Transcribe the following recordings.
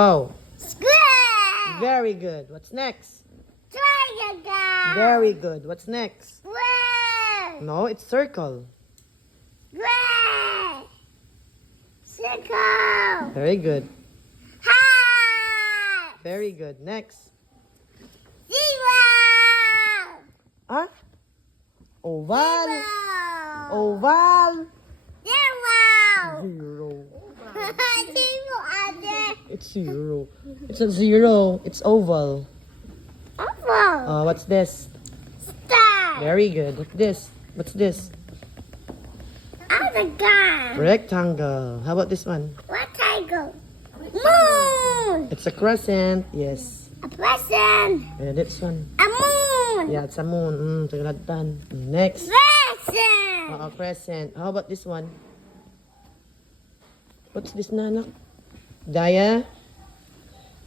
Oh, Square. very good. What's next? Triangle. Very good. What's next? Square. No, it's circle. Square. Circle. Very good. Heart. Very good. Next. Zero. Ah? Oval. Zero. Oval. Zero. Zero. Zero, Ate. It's zero. It's a zero. It's oval. Apple. What's this? Star. Very good. What's this? What's this? Octagon. Rectangle. How about this one? Rectangle. Moon. It's a crescent. Yes. A present. And this one. A moon. Yeah, it's a moon. Tagalagtan. Next. Present. Crescent. How about this one? What's this, nanak? Diamond.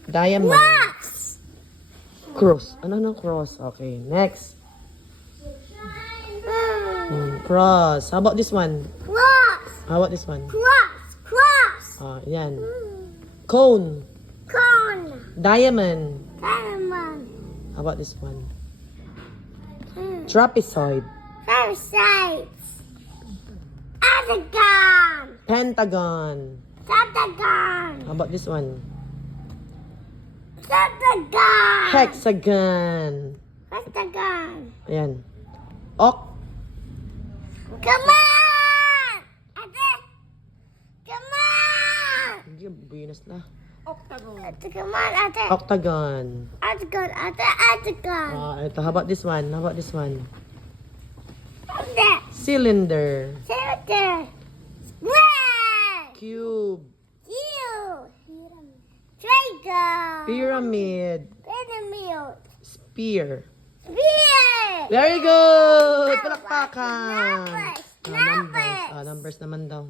Rocks. Cross. Ano cross? Okay, next. Cross. How about this one? Cross. How about this one? Cross. Cross. Yan. Cone. Cone. Diamond. Diamond. How about this one? Trapezoid. Five sides. Octagon. Pentagon. Octagon. How about this one? Octagon. Hexagon. Octagon. Ayan. Come on! Ate! Come on! Hindi, buinas na. Ate, come on, ate. Octagon. Octagon, ate, octagon. Ito, how about this one? How about this one? Ate, Cylinder. center. Square. Cube. Cube. Triangle. Pyramid. Pyramid. Spear. Sphere. Very good! Palakpakan! Numbers. Numbers. Numbers naman daw.